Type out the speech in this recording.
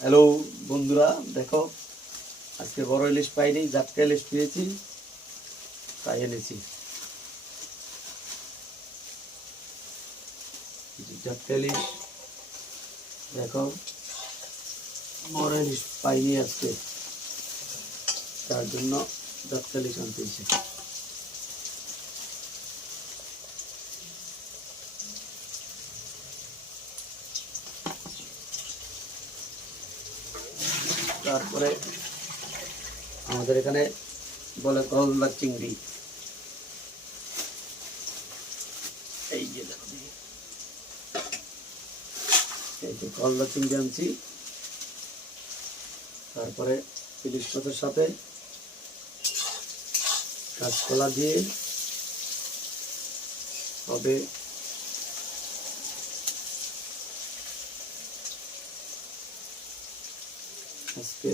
Hello বন্ধুরা, দেখো আজকে বড় ইলিশ পাইনি, জাটকা ইলিশ পেয়েছি, তাই এনেছি। জাটকা ইলিশ দেখো, বড় ইলিশ পাইনি আজকে, তার জন্য জাটকা ইলিশ আনতে হয়েছে। তারপরে আমাদের এখানে বলে গলদা চিংড়ি, এই যে দেখো, এই যে গলদা চিংড়ি আনছি। তারপরে ইলিশ মাছের সাথে কাঁচকলা দিয়ে হবে আজকে